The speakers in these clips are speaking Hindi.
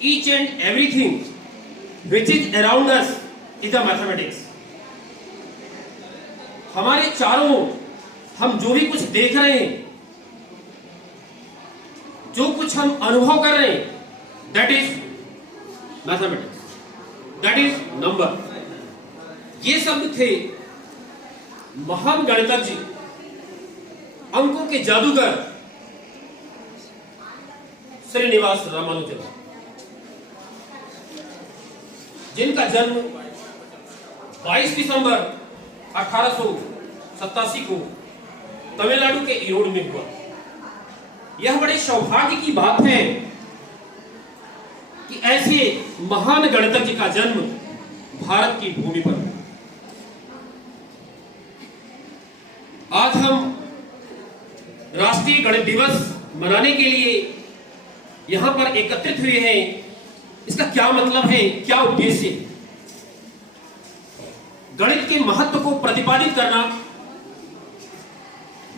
each and everything which is around us is a mathematics. हमारे चारों हम जो भी कुछ देख रहे हैं, जो कुछ हम अनुभव कर रहे हैं, that is mathematics, that is number. ये शब्द थे महान गणितज्ञ, अंकों के जादूगर श्रीनिवास रामानुजन, जिनका जन्म 22 दिसंबर 1887 को तमिलनाडु के ईरोड में हुआ। यह बड़े सौभाग्य की बात है कि ऐसे महान गणितज्ञ का जन्म भारत की भूमि पर हुआ। आज हम राष्ट्रीय गणित दिवस मनाने के लिए यहां पर एकत्रित हुए हैं। इसका क्या मतलब है, क्या उद्देश्य? गणित के महत्व को प्रतिपादित करना,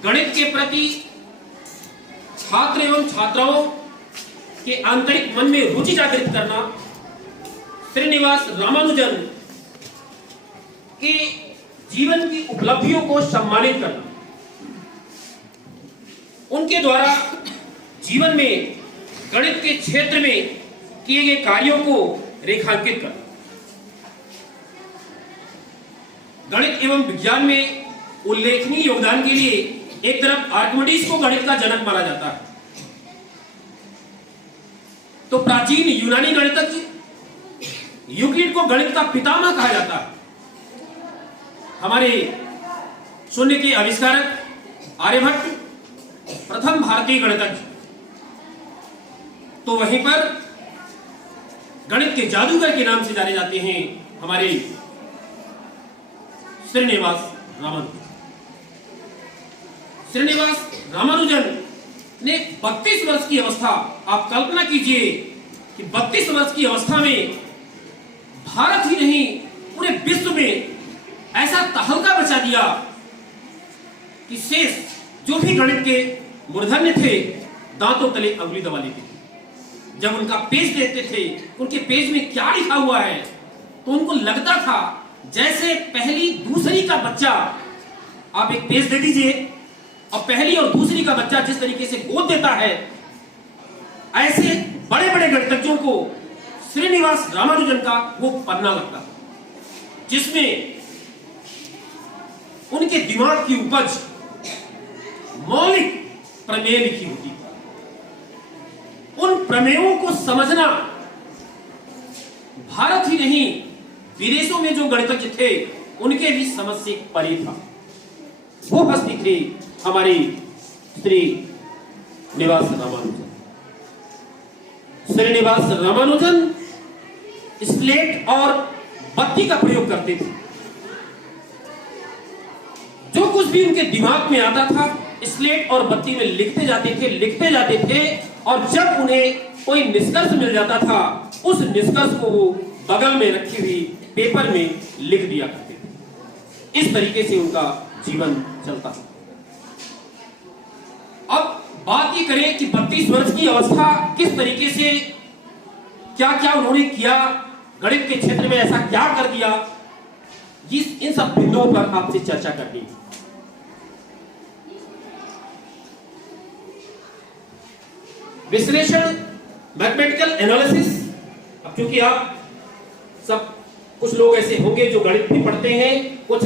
गणित के प्रति छात्र एवं छात्राओं के आंतरिक मन में रुचि जागृत करना, श्रीनिवास रामानुजन के जीवन की उपलब्धियों को सम्मानित करना, उनके द्वारा जीवन में गणित के क्षेत्र में किए गए कार्यों को रेखांकित करना। गणित एवं विज्ञान में उल्लेखनीय योगदान के लिए एक तरफ आर्किमिडीज को गणित का जनक माना जाता है, तो प्राचीन यूनानी गणितज्ञ यूक्लिड को गणित का पितामह कहा जाता है। हमारे शून्य के आविष्कारक आर्यभट्ट प्रथम भारतीय गणितज्ञ, तो वहीं पर गणित के जादूगर के नाम से जाने जाते हैं हमारे श्रीनिवास रामानुजन। श्रीनिवास रामानुजन ने 32 वर्ष की अवस्था, आप कल्पना कीजिए कि 32 वर्ष की अवस्था में भारत ही नहीं पूरे विश्व में ऐसा तहलका मचा दिया कि शेष जो भी गणित के मूर्धन्य थे दांतों तले अंगुली दबा लेते थे। जब उनका पेज देखते थे, उनके पेज में क्या लिखा हुआ है, तो उनको लगता था जैसे पहली दूसरी का बच्चा, आप एक पेज दे दीजिए और पहली और दूसरी का बच्चा जिस तरीके से गोद देता है, ऐसे बड़े बड़े गणितज्ञों को श्रीनिवास रामानुजन का वो पन्ना लगता था, जिसमें उनके दिमाग की उपज मौलिक प्रमेय लिखी होती। उन प्रमेयों को समझना भारत ही नहीं विदेशों में जो गणितज्ञ थे उनके भी समझ से परे था। वो हस्ती थे हमारे श्रीनिवास रामानुजन। श्रीनिवास रामानुजन स्लेट और बत्ती का प्रयोग करते थे। जो कुछ भी उनके दिमाग में आता था स्लेट और बत्ती में लिखते जाते थे और जब उन्हें कोई निष्कर्ष मिल जाता था उस निष्कर्ष को वो बगल में रखी हुई पेपर में लिख दिया करते थे। इस तरीके से उनका जीवन चलता था। अब बात ये करें कि 32 वर्ष की अवस्था किस तरीके से क्या क्या उन्होंने किया, गणित के क्षेत्र में ऐसा क्या कर दिया, इन सब बिंदुओं पर आपसे चर्चा करनी है। विश्लेषण, मैथमेटिकल एनालिसिस। अब क्योंकि आप सब कुछ लोग ऐसे होंगे जो गणित भी पढ़ते हैं, कुछ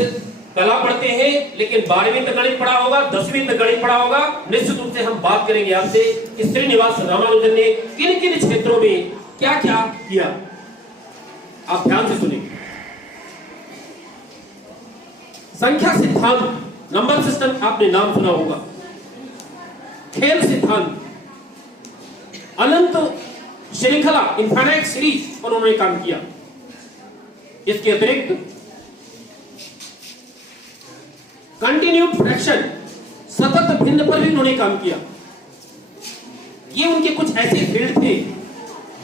कला पढ़ते हैं, लेकिन 12वीं तक गणित पढ़ा होगा, 10वीं तक गणित पढ़ा होगा। निश्चित रूप से हम बात करेंगे आपसे कि श्रीनिवास रामानुजन ने किन किन क्षेत्रों में क्या क्या किया। आप ध्यान से सुनिए। संख्या सिद्धांत, नंबर सिस्टम आपने नाम सुना होगा। खेल सिद्धांत, अनंत श्रृंखला, इनफाइनाइट सीरीज पर उन्होंने काम किया। इसके अतिरिक्त कंटिन्यूड फ्रैक्शन, सतत भिन्न पर भी उन्होंने काम किया। ये उनके कुछ ऐसे फील्ड थे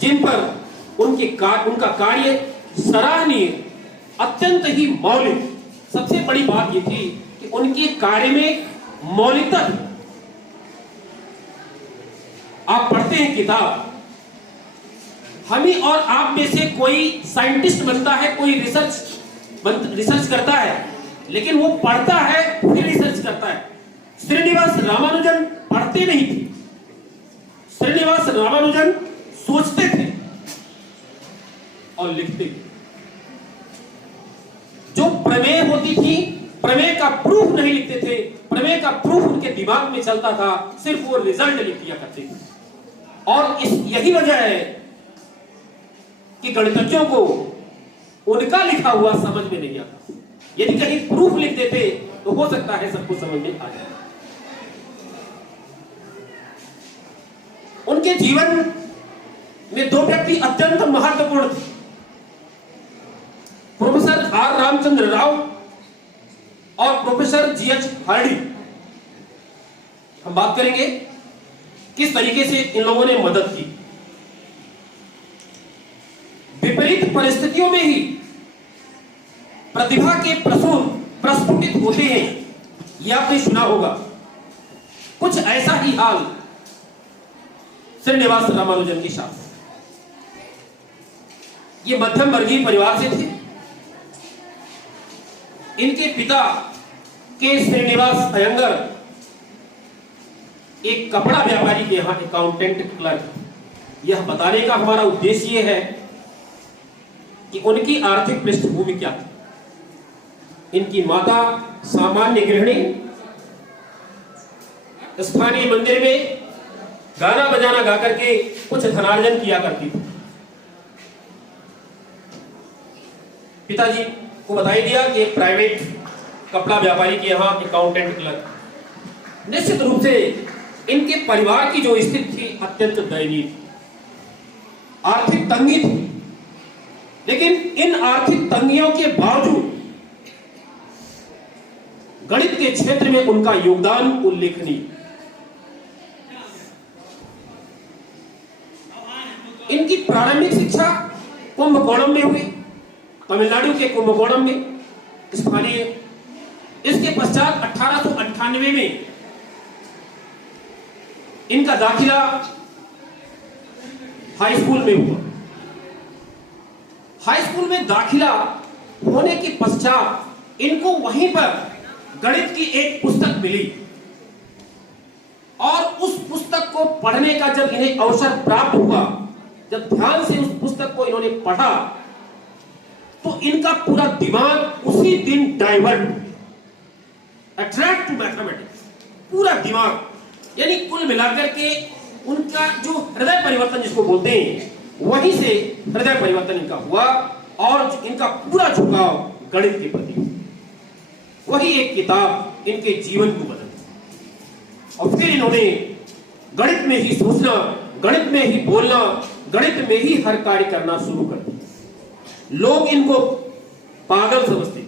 जिन पर उनका कार्य सराहनीय, अत्यंत ही मौलिक। सबसे बड़ी बात यह थी कि उनके कार्य में मौलिकता। आप पढ़ते हैं किताब, हम ही और आप में से कोई साइंटिस्ट बनता है, कोई रिसर्च करता है, लेकिन वो पढ़ता है फिर रिसर्च करता है। श्रीनिवास रामानुजन पढ़ते नहीं थे, श्रीनिवास रामानुजन सोचते थे और लिखते थे। जो प्रमेय होती थी, प्रमेय का प्रूफ नहीं लिखते थे, प्रमेय का प्रूफ उनके दिमाग में चलता था, सिर्फ वो रिजल्ट लिख दिया करते थे। और यही वजह है कि गणितज्ञों को उनका लिखा हुआ समझ में नहीं आता। यदि कहीं प्रूफ लिख देते तो हो सकता है सबको समझ में आ जाए। उनके जीवन में दो व्यक्ति अत्यंत महत्वपूर्ण थे, प्रोफेसर आर रामचंद्र राव और प्रोफेसर जीएच हार्डी। हम बात करेंगे किस तरीके से इन लोगों ने मदद की। विपरीत परिस्थितियों में ही प्रतिभा के प्रसून प्रस्फुटित होते हैं, यह आपने सुना होगा। कुछ ऐसा ही हाल श्रीनिवास रामानुजन के साथ। ये मध्यम वर्गीय परिवार से थे। इनके पिता के श्रीनिवास अयंगर एक कपड़ा व्यापारी के यहां अकाउंटेंट क्लर्क। यह बताने का हमारा उद्देश्य यह है कि उनकी आर्थिक पृष्ठभूमि क्या थी। इनकी माता सामान्य गृहिणी, स्थानीय मंदिर में गाना बजाना गा करके कुछ धनार्जन किया करती थी। पिताजी को बताई दिया कि प्राइवेट कपड़ा व्यापारी के यहां अकाउंटेंट क्लर्क। निश्चित रूप से इनके परिवार की जो स्थिति थी अत्यंत दयनीय थी, आर्थिक तंगी थी। लेकिन इन आर्थिक तंगियों के बावजूद गणित के क्षेत्र में उनका योगदान उल्लेखनीय। इनकी प्रारंभिक शिक्षा कुंभकोणम में हुई, तमिलनाडु के कुंभकोणम में स्थानीय। इसके पश्चात 1898 में इनका दाखिला हाई स्कूल में हुआ। हाई स्कूल में दाखिला होने के पश्चात इनको वहीं पर गणित की एक पुस्तक मिली और उस पुस्तक को पढ़ने का जब इन्हें अवसर प्राप्त हुआ, जब ध्यान से उस पुस्तक को इन्होंने पढ़ा तो इनका पूरा दिमाग उसी दिन डाइवर्ट, अट्रैक्ट टू मैथमेटिक्स। पूरा दिमाग, यानी कुल मिलाकर के उनका जो हृदय परिवर्तन जिसको बोलते हैं, वहीं से हृदय परिवर्तन इनका हुआ और इनका पूरा झुकाव गणित के प्रति। वही एक किताब इनके जीवन को बदली और फिर इन्होंने गणित में ही सोचना, गणित में ही बोलना, गणित में ही हर कार्य करना शुरू कर दिया। लोग इनको पागल समझते थे।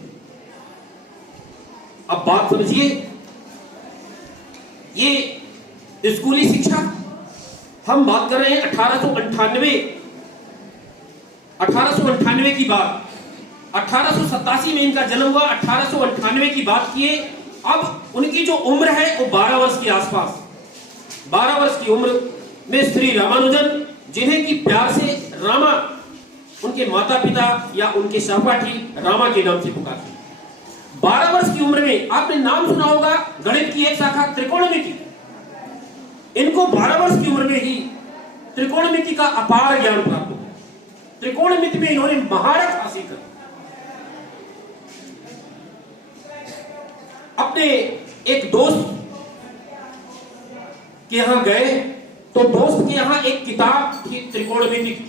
अब बात समझिए, ये स्कूली शिक्षा हम बात कर रहे हैं 1898 की बात। 1887 में इनका जन्म हुआ, 1898 की बात किए। अब उनकी जो उम्र है वो 12 वर्ष के आसपास, 12 वर्ष की उम्र में श्री रामानुजन, जिन्हें की प्यार से रामा उनके माता पिता या उनके सहपाठी रामा के नाम से पुकारते। 12 वर्ष की उम्र में आपने नाम सुना होगा गणित की एक शाखा त्रिकोणमिति। इनको 12 वर्ष की उम्र में ही त्रिकोणमिति का अपार ज्ञान प्राप्त हुआ। त्रिकोणमिति में इन्होंने महारत हासिल कर। अपने एक दोस्त के यहां गए तो दोस्त के यहां एक किताब थी त्रिकोणमिति की।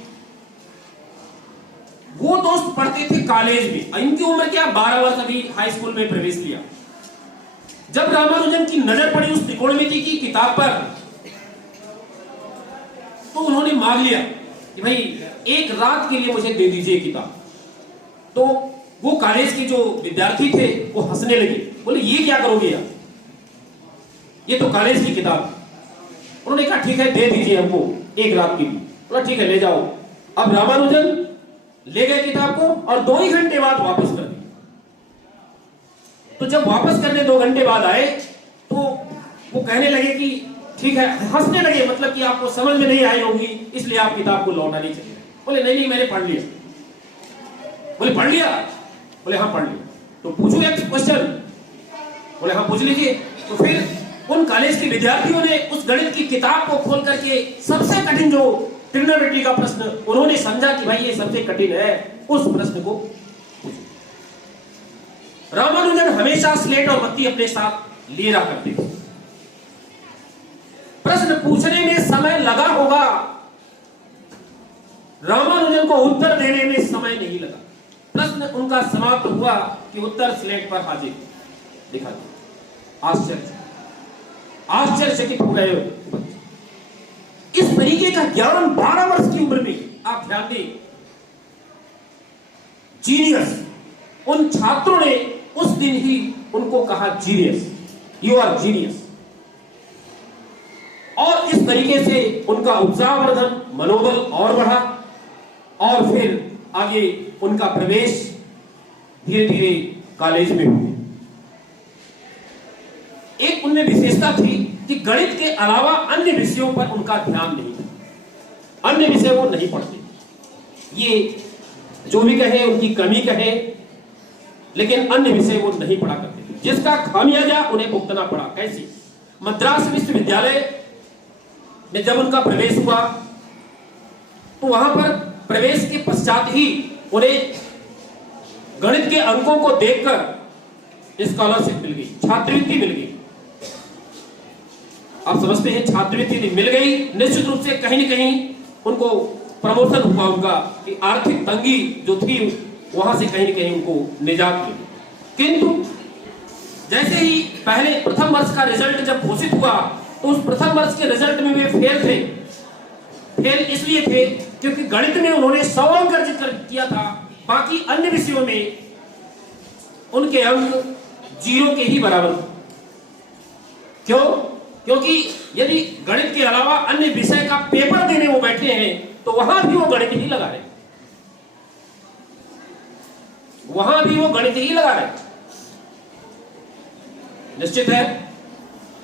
वो दोस्त पढ़ते थे कॉलेज में। इनकी उम्र क्या, 12 वर्ष, अभी हाई स्कूल में प्रवेश लिया। जब रामानुजन की नजर पड़ी उस त्रिकोणमिति की किताब पर तो उन्होंने मांग लिया कि भाई एक रात के लिए मुझे दे दीजिए किताब। तो वो कॉलेज के जो विद्यार्थी थे वो हंसने लगे, बोले ये क्या करोगे आप, ये तो कॉलेज की किताब। उन्होंने कहा ठीक है दे दीजिए हमको एक रात के लिए। बोला ठीक है ले जाओ। अब रामानुजन ले गए किताब को और 2 ही घंटे बाद वापस कर दी। तो जब वापस करने 2 घंटे बाद आए तो वो कहने लगे कि ठीक है, हंसने लगे, मतलब कि आपको समझ में नहीं आई होगी इसलिए आप किताब को लौटा नहीं चाहिए। बोले नहीं नहीं मैंने पढ़ लिया। बोले पढ़ लिया? बोले हाँ पढ़ लिया। तो पूछो एक क्वेश्चन? बोले हाँ पूछ लीजिए। तो फिर उन कॉलेज के विद्यार्थियों ने उस गणित की किताब को खोल करके सबसे कठिन जो ट्रिग्नोमेट्री का प्रश्न उन्होंने समझा कि भाई ये सबसे कठिन है, उस प्रश्न को पूछो। रामानुजन हमेशा स्लेट और बत्ती अपने साथ लिए रहा करते थे। प्रश्न पूछने में समय लगा होगा, रामानुजन को उत्तर देने में समय नहीं लगा। प्रश्न उनका समाप्त हुआ कि उत्तर स्लेट पर हाजिर दिखा दिया। आश्चर्यचकित हो गए। इस तरीके का ज्ञान 12 वर्ष की उम्र में, आप ध्यान दें, जीनियस। उन छात्रों ने उस दिन ही उनको कहा जीनियस, यू आर जीनियस। और इस तरीके से उनका उत्साहवर्धन, मनोबल और बढ़ा और फिर आगे उनका प्रवेश धीरे धीरे कॉलेज में हुआ। एक उनमें विशेषता थी कि गणित के अलावा अन्य विषयों पर उनका ध्यान नहीं था, अन्य विषय वो नहीं पढ़ते। ये जो भी कहे उनकी कमी कहे, लेकिन अन्य विषय वो नहीं पढ़ा करते थे, जिसका खामियाजा उन्हें भुगतना पड़ा। कैसे? मद्रास विश्वविद्यालय में जब उनका प्रवेश हुआ तो वहां पर प्रवेश के पश्चात ही उन्हें गणित के अंकों को देखकर स्कॉलरशिप मिल गई, छात्रवृत्ति मिल गई। आप समझते हैं, छात्रवृत्ति मिल गई, निश्चित रूप से कहीं न कहीं उनको प्रमोशन हुआ उनका, कि आर्थिक तंगी जो थी वहां से कहीं न कहीं उनको निजात मिली। किंतु जैसे ही पहले प्रथम वर्ष का रिजल्ट जब घोषित हुआ तो उस प्रथम वर्ष के रिजल्ट में वे फेल थे। फेल इसलिए थे क्योंकि गणित में उन्होंने 100 अंक अर्जित किया था, बाकी अन्य विषयों में उनके अंक 0 के ही बराबर थे। क्यों? क्योंकि यदि गणित के अलावा अन्य विषय का पेपर देने वो बैठे हैं तो वहां भी वो गणित ही लगा रहे, वहां भी वो गणित ही लगा रहे। निश्चित है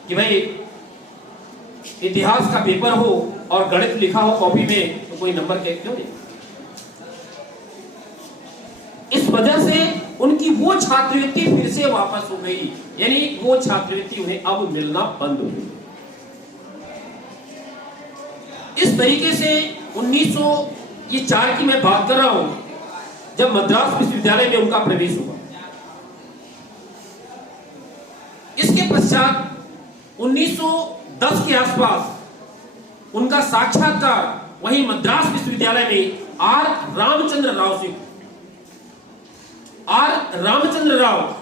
कि भाई इतिहास का पेपर हो और गणित लिखा हो कॉपी में तो कोई नंबर क्यों नहीं। इस वजह से उनकी वो छात्रवृत्ति फिर से वापस हो गई, यानी वो छात्रवृत्ति उन्हें अब मिलना बंद हो गई। इस तरीके से 1904 की मैं बात कर रहा हूं, जब मद्रास विश्वविद्यालय में उनका प्रवेश हुआ। इसके पश्चात 1910 के आसपास उनका साक्षात्कार वहीं मद्रास विश्वविद्यालय में आर रामचंद्र राव से, आर रामचंद्र राव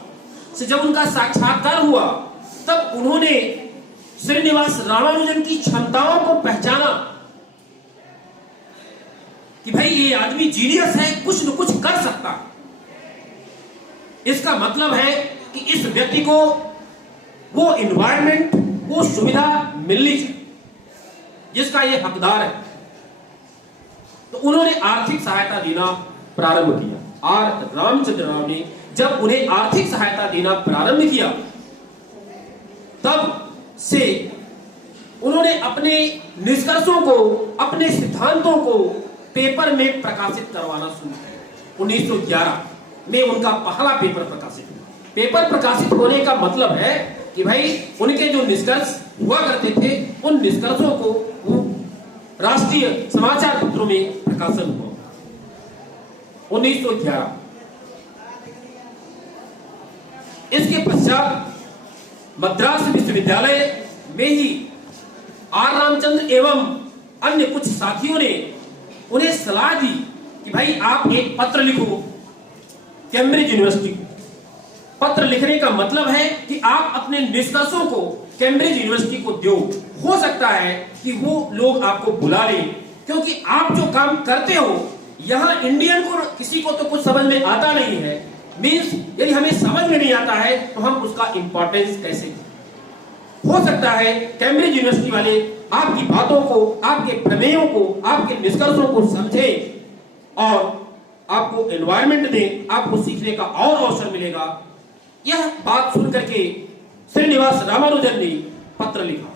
से जब उनका साक्षात्कार हुआ तब उन्होंने श्रीनिवास रामानुजन की क्षमताओं को पहचाना कि भाई ये आदमी जीनियस है, कुछ न कुछ कर सकता है। इसका मतलब है कि इस व्यक्ति को वो एनवायरनमेंट, वो सुविधा मिलनी चाहिए जिसका ये हकदार है। तो उन्होंने आर्थिक सहायता देना प्रारंभ किया। आर रामचंद्र राव ने जब उन्हें आर्थिक सहायता देना प्रारंभ किया तब से उन्होंने अपने निष्कर्षों को, अपने सिद्धांतों को पेपर में प्रकाशित करवाना शुरू किया। 1911 में उनका पहला पेपर प्रकाशित हुआ। पेपर प्रकाशित होने का मतलब है कि भाई उनके जो निष्कर्ष हुआ करते थे उन निष्कर्षों को राष्ट्रीय समाचार पत्रों में प्रकाशन हुआ। 1911। इसके पश्चात मद्रास विश्वविद्यालय में ही आर रामचंद्र एवं अन्य कुछ साथियों ने उन्हें सलाह दी कि भाई आप एक पत्र लिखो कैम्ब्रिज यूनिवर्सिटी। पत्र लिखने का मतलब है कि आप अपने निष्कर्षों को कैम्ब्रिज यूनिवर्सिटी को दो। हो सकता है कि वो लोग आपको बुला लें, क्योंकि आप जो काम करते हो यहां इंडियन को किसी को तो कुछ समझ में आता नहीं है। मींस यदि हमें समझ में नहीं आता है तो हम उसका इंपॉर्टेंस कैसे दें। हो सकता है कैम्ब्रिज यूनिवर्सिटी वाले आपकी बातों को, आपके प्रमेयों को, आपके निष्कर्षों को समझें और आपको एनवायरनमेंट दें, आपको सीखने का और अवसर मिलेगा। यह बात सुन करके श्रीनिवास रामानुजन ने पत्र लिखा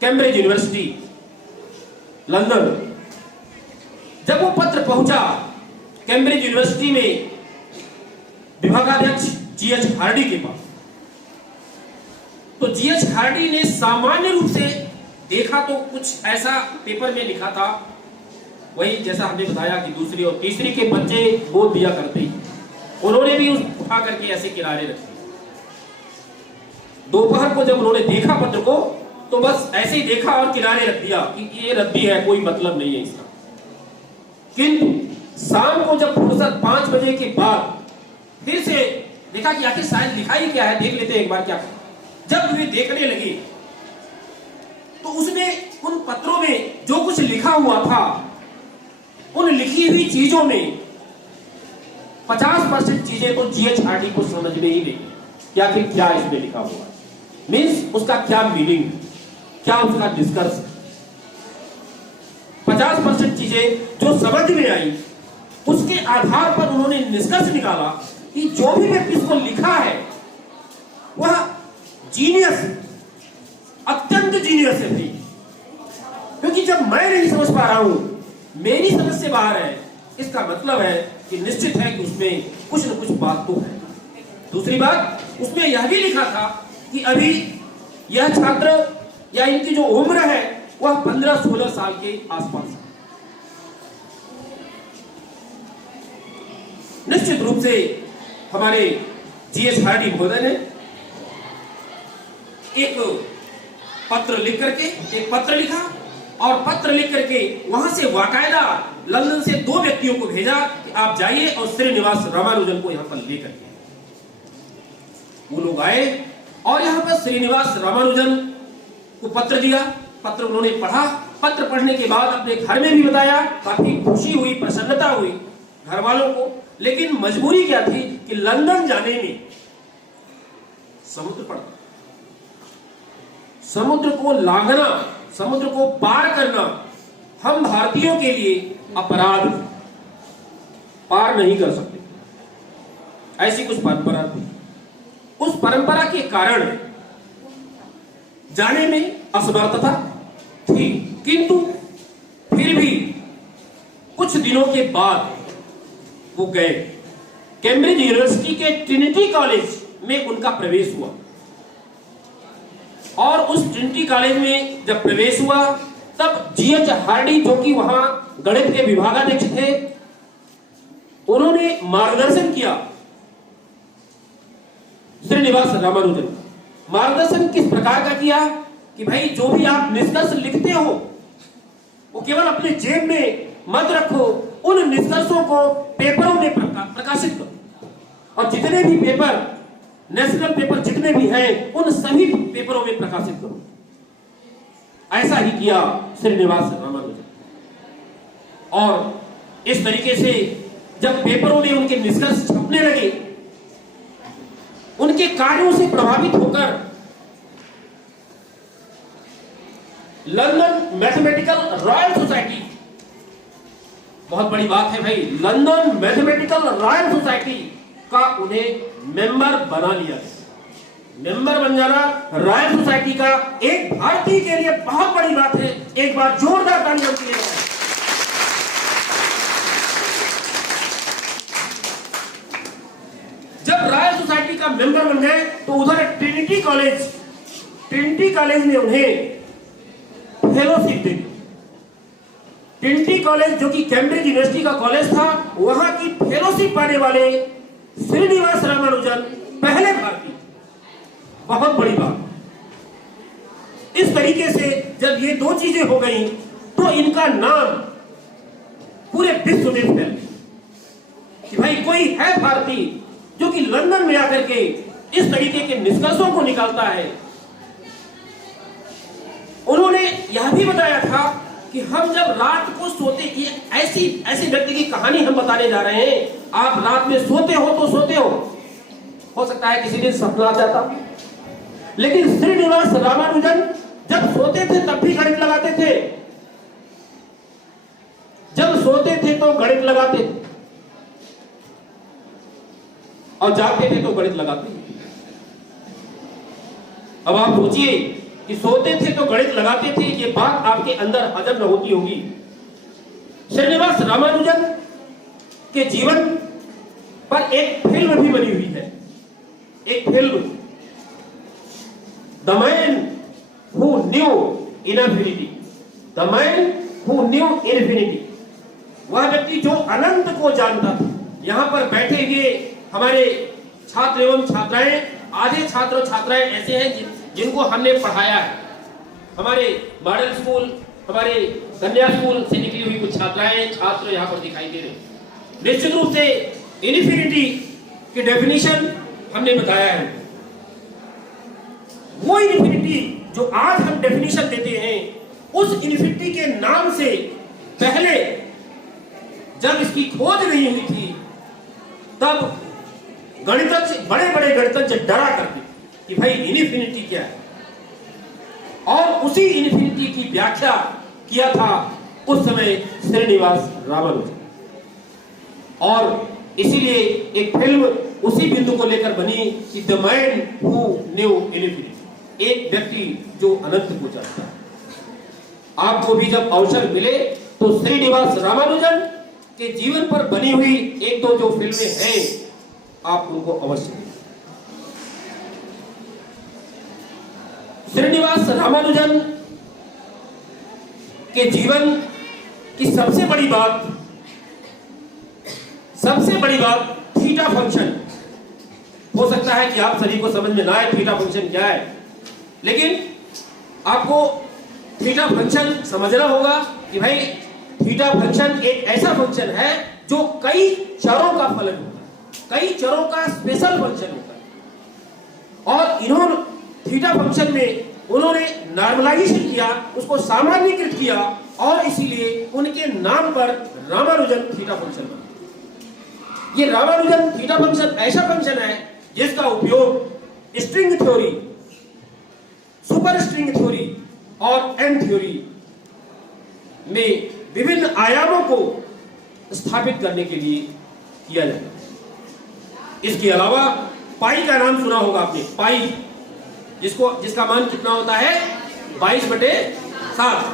कैम्ब्रिज यूनिवर्सिटी लंदन, जब वो पत्र पहुंचा कैम्ब्रिज यूनिवर्सिटी में विभागाध्यक्ष जीएच हार्डी के पास, तो जीएच हार्डी ने सामान्य रूप से देखा तो कुछ ऐसा पेपर में लिखा था, वही जैसा हमने बताया कि दूसरी और तीसरी के बच्चे गोद दिया करते ही, उन्होंने भी उठा करके ऐसे किनारे रखे। दोपहर को जब उन्होंने देखा पत्र को तो बस ऐसे ही देखा और किनारे रख दिया कि ये रद्दी है, कोई मतलब नहीं है इसका। किंतु शाम को जब फुर्सत 5 बजे के बाद फिर से देखा कि आखिर शायद लिखा ही क्या है, देख लेते एक बार क्या। जब वे देखने लगे तो उसने उन पत्रों में जो कुछ लिखा हुआ था, उन लिखी हुई चीजों में 50% चीजें तो जीएच हार्डी को समझ में ही नहीं कि आखिर क्या इसमें लिखा हुआ है, मीन्स उसका क्या मीनिंग, क्या उसका निष्कर्ष। 50% चीजें जो समझ में आई, उसके आधार पर उन्होंने निष्कर्ष निकाला कि जो भी व्यक्ति इसको लिखा है वह जीनियस, अत्यंत जीनियस है भाई। क्योंकि जब मैं नहीं समझ पा रहा हूं, मेरी समझ से बाहर है, इसका मतलब है कि निश्चित है कि उसमें कुछ न कुछ बात तो है। दूसरी बात, उसमें यह भी लिखा था कि अभी यह छात्र या इनकी जो उम्र है वह 15-16 साल के आसपास है। निश्चित रूप से हमारे जीएच हार्डी महोदय ने एक पत्र लिखा और पत्र लिख करके वहां से बाकायदा लंदन से 2 व्यक्तियों को भेजा कि आप जाइए और श्रीनिवास रामानुजन को यहां पर लेकर के। वो लोग आए और यहां पर श्रीनिवास रामानुजन को पत्र दिया। पत्र उन्होंने पढ़ा। पत्र पढ़ने के बाद अपने घर में भी बताया, काफी खुशी हुई, प्रसन्नता हुई घर वालों को। लेकिन मजबूरी क्या थी कि लंदन जाने में समुद्र पड़ता, समुद्र को लांघना, समुद्र को पार करना हम भारतीयों के लिए अपराध, पार नहीं कर सकते, ऐसी कुछ परंपरा थी। उस परंपरा के कारण जाने में असमर्थता थी, किंतु फिर भी कुछ दिनों के बाद वो गए। कैम्ब्रिज यूनिवर्सिटी के ट्रिनिटी कॉलेज में उनका प्रवेश हुआ और उस ट्रिनिटी कॉलेज में जब प्रवेश हुआ तब जीएच हार्डी, जो कि वहां गणित के विभागाध्यक्ष थे, उन्होंने मार्गदर्शन किया श्रीनिवास रामानुजन। मार्गदर्शन किस प्रकार का किया कि भाई जो भी आप निष्कर्ष लिखते हो वो केवल अपने जेब में मत रखो, उन निष्कर्षों को पेपरों में प्रकाशित करो और जितने भी पेपर, नेशनल पेपर जितने भी हैं, उन सभी पेपरों में प्रकाशित करो। ऐसा ही किया श्रीनिवास रामानुजन। और इस तरीके से जब पेपरों में उनके निष्कर्ष छपने लगे, उनके कार्यों से प्रभावित होकर लंदन मैथमेटिकल रॉयल सोसाइटी, बहुत बड़ी बात है भाई, लंदन मैथमेटिकल रॉयल सोसाइटी का उन्हें मेंबर बना लिया। मेंबर बन जाना रॉयल सोसाइटी का एक भारतीय के लिए बहुत बड़ी बात है। एक बार जोरदार तालियां के लिए। जब रॉयल सोसाइटी का मेंबर बन गए तो उधर ट्रिनिटी कॉलेज ने उन्हें फेलोशिप दी। ट्रिनिटी कॉलेज, जो कि कैम्ब्रिज यूनिवर्सिटी का कॉलेज था, वहां की फेलोशिप पाने वाले श्रीनिवास रामानुजन पहले भारतीय। बहुत बड़ी बात। इस तरीके से जब ये 2 चीजें हो गई तो इनका नाम पूरे विश्व में फैल गया कि भाई कोई है भारतीय जो कि लंदन में आकर के इस तरीके के निष्कर्षों को निकालता है। उन्होंने यह भी बताया था कि हम जब रात को सोते, ये ऐसी व्यक्ति की कहानी हम बताने जा रहे हैं। आप रात में सोते हो सकता है किसी दिन सपना आ जाता, लेकिन श्रीनिवास रामानुजन जब सोते थे तब भी गणित लगाते थे, जब सोते थे तो गणित लगाते थे और जागते थे तो गणित लगाते थे। अब आप सोचिए कि सोते थे तो गणित लगाते थे, ये बात आपके अंदर हजम न होती होगी। श्रीनिवास रामानुजन के जीवन पर एक फिल्म भी बनी हुई है, एक film, the man who knew infinity, the man who knew infinity, वह व्यक्ति जो अनंत को जानता था। यहाँ पर बैठे हुए हमारे छात्र एवं छात्राएं, आधे छात्र और छात्राएं ऐसे हैं जिनको हमने पढ़ाया है। हमारे मॉडल स्कूल, हमारे कन्या स्कूल से निकली हुई कुछ छात्राएं, छात्र यहाँ पर दिखाई दे रहे हैं। निश्चित रूप से इन्फिनिटी की डेफिनेशन हमने बताया है। वो इन्फिनिटी जो आज हम डेफिनेशन देते हैं, उस इन्फिनिटी के नाम से पहले जब इसकी खोज नहीं हुई थी, तब गणितज्ञ, बड़े बड़े गणितज्ञ डरा करते कि भाई इन्फिनिटी क्या है, और उसी इन्फिनिटी की व्याख्या किया था उस समय श्रीनिवास रामानुजन। और इसीलिए एक फिल्म उसी बिंदु को लेकर बनी कि the man who knew infinity, एक व्यक्ति जो अनंत को जानता है। आपको भी जब अवसर मिले तो श्रीनिवास रामानुजन के जीवन पर बनी हुई एक दो जो फिल्में हैं, आप उनको अवश्य देखें। श्रीनिवास रामानुजन के जीवन की सबसे बड़ी बात थीटा फंक्शन। हो सकता है कि आप सभी को समझ में ना आए थीटा फंक्शन क्या है, लेकिन आपको थीटा फंक्शन समझना होगा कि भाई थीटा फंक्शन एक ऐसा फंक्शन है जो कई चरों का फलन होता है, कई चरों का स्पेशल फंक्शन होता है। और इन्होंने थीटा फंक्शन में उन्होंने नॉर्मलाइजेशन किया, उसको सामान्यीकृत किया, और इसीलिए उनके नाम पर रामानुजन थीटा फंक्शन बना। ये रामानुजन थीटा फंक्शन ऐसा फंक्शन है जिसका उपयोग string theory, super string theory और एन थ्योरी में विभिन्न आयामों को स्थापित करने के लिए किया जाता है। इसके अलावा पाई का नाम सुना होगा आपने, पाई, जिसका मान कितना होता है 22/7।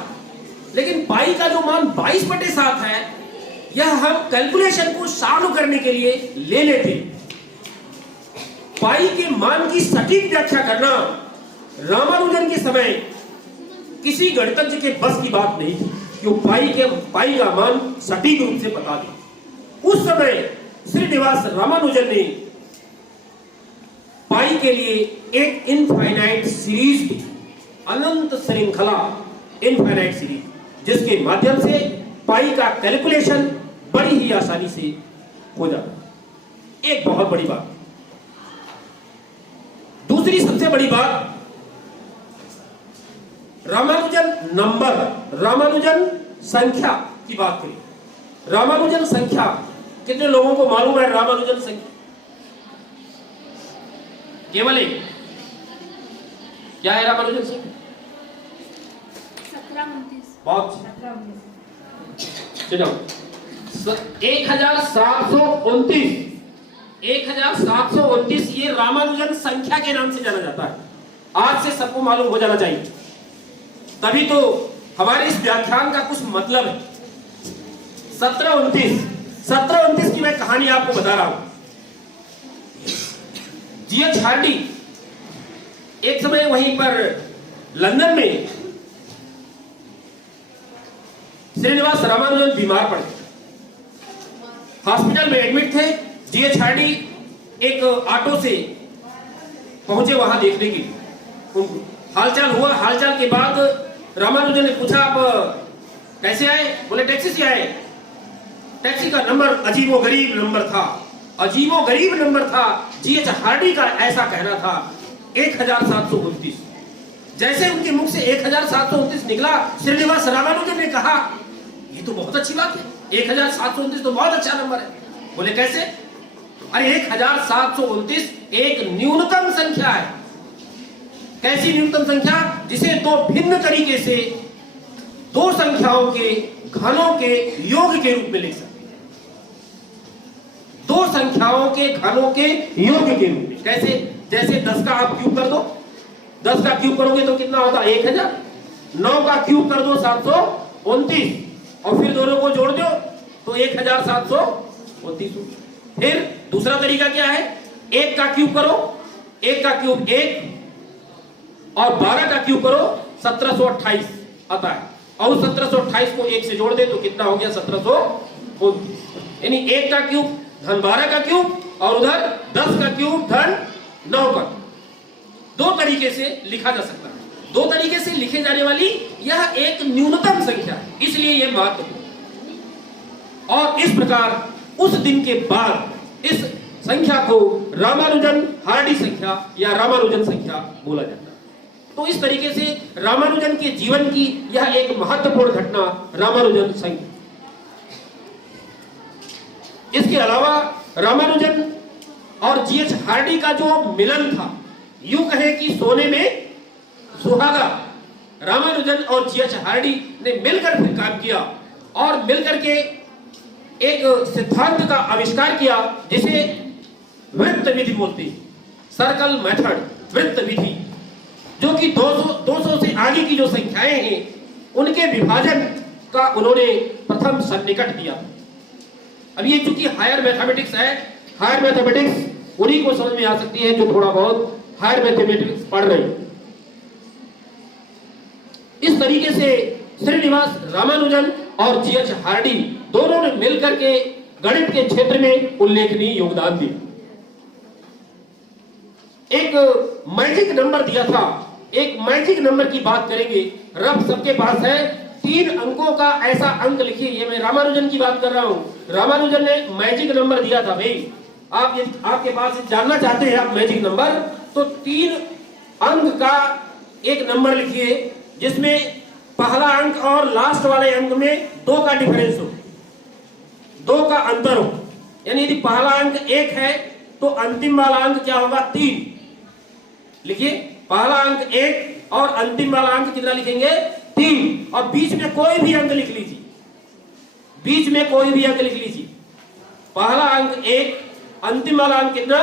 लेकिन पाई का जो मान 22/7 है, यह हम कैलकुलेशन को सॉल्व करने के लिए ले लेते। पाई के मान की सटीक व्याख्या करना रामानुजन के समय किसी गणितज्ञ के बस की बात नहीं थी, क्यों पाई का मान सटीक रूप से बता दे। उस समय श्रीनिवास रामानुजन ने पाई के लिए एक इनफाइनाइट सीरीज दी, अनंत श्रृंखला, इनफाइनाइट सीरीज, जिसके माध्यम से पाई का कैलकुलेशन बड़ी ही आसानी से हो जाता। एक बहुत बड़ी बात। दूसरी सबसे बड़ी बात, रामानुजन संख्या की बात करें। रामानुजन संख्या कितने लोगों को मालूम है? रामानुजन संख्या केवल एक। क्या है रामानुजन संख्या? 1729। बहुत 1729 ये रामानुजन संख्या के नाम से जाना जाता है। आज से सबको मालूम हो जाना चाहिए, तभी तो हमारे इस व्याख्यान का कुछ मतलब है। 1729 की मैं कहानी आपको बता रहा हूं। जीएच हार्डी एक समय वहीं पर लंदन में श्रीनिवास रामानुजन बीमार पड़े, हॉस्पिटल में एडमिट थे। जीएच हार्डी एक ऑटो से पहुंचे वहां देखने के लिए, हालचाल हुआ। हालचाल के बाद रामानुजन ने पूछा, आप कैसे आए? बोले टैक्सी से आए। टैक्सी का नंबर अजीबोगरीब नंबर था, अजीबोगरीब नंबर था। जीएच हार्डी का ऐसा कहना था 1729। जैसे उनके मुख से 1729 निकला, श्रीनिवास रामानुजन ने कहा, ये तो बहुत अच्छी बात है, 1729 तो बहुत अच्छा नंबर है। बोले कैसे? अरे 1729 एक न्यूनतम संख्या है। कैसी न्यूनतम संख्या? जिसे दो भिन्न तरीके से दो संख्याओं के घनों के योग के रूप में लिख सकते हैं। दो संख्याओं के घनों के योग के रूप में। कैसे? जैसे 10 का आप क्यूब कर दो, 10 का क्यूब करोगे तो कितना होता है? 1000। 9 का क्यूब कर दो 729। और फिर दोनों को जोड़ दो तो 1729। फिर दूसरा तरीका क्या है, 1 का क्यूब करो, 1 का क्यूब 1 और 12 का क्यूब करो 1728 आता है, और 1728 को 1 से जोड़ दे तो कितना हो गया 1729। यानी 1 का क्यूब धन 12 का क्यूब और उधर 10 का क्यूब धन 9 का। दो तरीके से लिखा जा सकता है, दो तरीके से लिखे जाने वाली यह एक न्यूनतम संख्या है, इसलिए यह महत्वपूर्ण। और इस प्रकार उस दिन के बाद इस संख्या को रामानुजन हार्डी संख्या या रामानुजन संख्या बोला जाता है। तो इस तरीके से रामानुजन के जीवन की यह एक महत्वपूर्ण घटना रामानुजन संख्या। इसके अलावा रामानुजन और जीएच हार्डी का जो मिलन था, यूं कहे कि सोने में सुहागा। रामानुजन और जीएच हार्डी ने मिलकर फिर काम किया और मिलकर के एक सिद्धांत का आविष्कार किया जिसे वृत्त विधि बोलते हैं, सर्कल मेथड, वृत्त विधि, जो कि 200 से आगे की जो संख्याएं हैं उनके विभाजन का उन्होंने प्रथम सन्निकट दिया। अब ये चूंकि हायर मैथमेटिक्स है, हायर मैथमेटिक्स उन्हीं को समझ में आ सकती है जो थोड़ा बहुत हायर मैथमेटिक्स पढ़ रहे हैं। इस तरीके से श्रीनिवास रामानुजन और जीएच हार्डी दोनों ने मिलकर के गणित के क्षेत्र में उल्लेखनीय योगदान दिया। एक मैजिक नंबर दिया था, एक मैजिक नंबर की बात करेंगे। रब सबके पास है, 3 अंकों का ऐसा अंक लिखिए। ये मैं रामानुजन की बात कर रहा हूं। रामानुजन ने मैजिक नंबर दिया था। भाई आप आपके पास जानना चाहते हैं आप मैजिक नंबर, तो 3 अंक का एक नंबर लिखिए जिसमें पहला अंक और लास्ट वाले अंक में 2 का डिफरेंस हो, 2 का अंतर हो। यानी यदि पहला अंक 1 है तो अंतिम वाला अंक क्या होगा 3। लिखिए, पहला अंक 1 और अंतिम वाला अंक कितना लिखेंगे 3, और बीच में कोई भी अंक लिख लीजिए, बीच में कोई भी अंक लिख लीजिए। पहला अंक 1, अंतिम वाला अंक कितना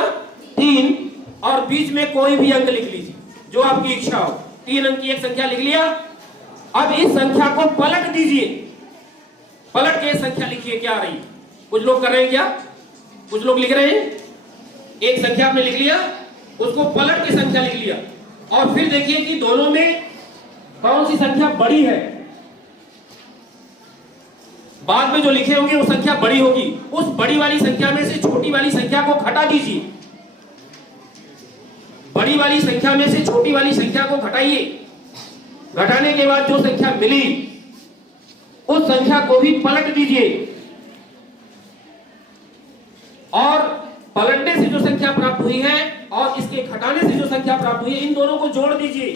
3, और बीच में कोई भी अंक लिख लीजिए जो आपकी इच्छा हो। 3 अंक की एक संख्या लिख लिया। अब इस संख्या को पलट दीजिए, पलट के संख्या लिखिए क्या आ रही है। कुछ लोग कर रहे हैं क्या, कुछ लोग लिख रहे हैं। एक संख्या आपने लिख लिया, उसको पलट के संख्या लिख लिया, और फिर देखिए कि दोनों में कौन सी संख्या बड़ी है। बाद में जो लिखे होंगे वो संख्या बड़ी होगी। उस बड़ी वाली संख्या में से छोटी वाली संख्या को घटा दीजिए, बड़ी वाली संख्या में से छोटी वाली संख्या को घटाइए। घटाने के बाद जो संख्या मिली उस संख्या को भी पलट दीजिए, और पलटने से जो संख्या प्राप्त हुई है और इसके घटाने से जो संख्या प्राप्त हुई है, इन दोनों को जोड़ दीजिए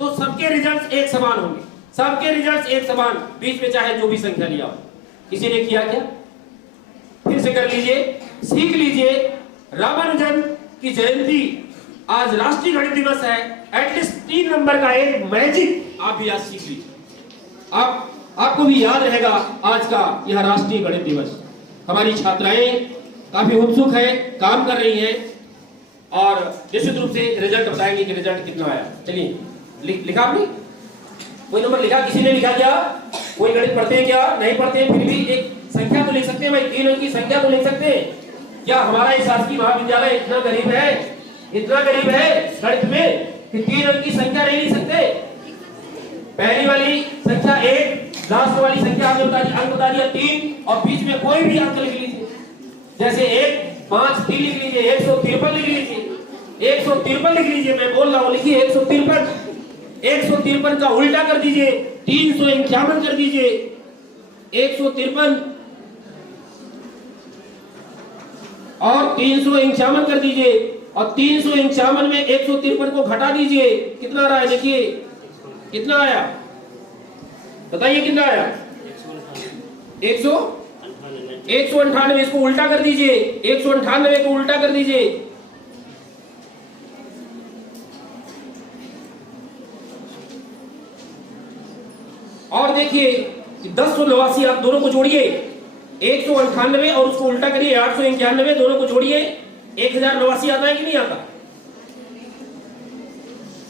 तो सबके रिजल्ट्स एक समान होंगे। सबके रिजल्ट्स एक समान, बीच में चाहे जो भी संख्या लिया हो। किसी ने किया क्या? फिर से कर लीजिए, सीख लीजिए। रामानुजन की जयंती आज राष्ट्रीय गणित दिवस है। एटलीस्ट 3 नंबर का एक मैजिक आप भी आज सीख लीजिए। आपको भी याद रहेगा आज का यह राष्ट्रीय गणित दिवस। हमारी छात्राएं काफी उत्सुक है, काम कर रही हैं और निश्चित रूप से रिजल्ट बताएंगे कि रिजल्ट कितना आया। चलिए, लिखा आपने? कोई नंबर लिखा? किसी ने लिखा क्या? कोई गणित पढ़ते हैं क्या? नहीं पढ़ते हैं, फिर भी एक संख्या तो लिख सकते हैं भाई, 3 अंक की संख्या तो लिख सकते हैं। क्या हमारा ये शासकीय महाविद्यालय इतना गरीब है, इतना गरीब है गणित में कि 3 अंक की संख्या नहीं लिख सकते? पहली वाली संख्या 1, लास्ट वाली संख्या आपने अंक बता दिया 3, और बीच में कोई भी अंक लिख लीजिए। जैसे 1, 5, 3 लिख लीजिए, 153 लिख लीजिए, 153 लिख लीजिए। मैं बोल रहा हूं, लिखिए 153। 153 का उल्टा कर दीजिए, 351 कर दीजिए। 153 और 351 कर दीजिए, और 351 में 153 को घटा दीजिए। कितना रहा है? देखिए कितना आया, बताइए कितना आया? 198। इसको उल्टा कर दीजिए, 198 को उल्टा कर दीजिए। और देखिए 1089 आप दोनों को जोड़िए, 198 और उसको उल्टा करिए 891, दोनों को जोड़िए 1089 आता है कि नहीं आता?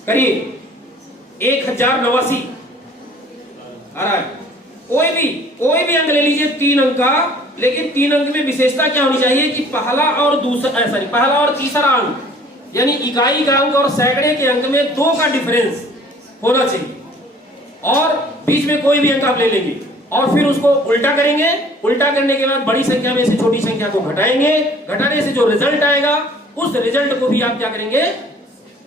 करिए 1089 आ रहा है। कोई भी अंक ले लीजिए 3 अंक का, लेकिन 3 अंक में विशेषता क्या होनी चाहिए कि पहला और तीसरा अंक यानी इकाई का अंक और सैकड़े के अंक में 2 का डिफरेंस होना चाहिए, और बीच में कोई भी अंक आप ले लेंगे और फिर उसको उल्टा करेंगे। उल्टा करने के बाद बड़ी संख्या में से छोटी संख्या को घटाएंगे, घटाने से जो रिजल्ट आएगा उस रिजल्ट को भी आप क्या करेंगे,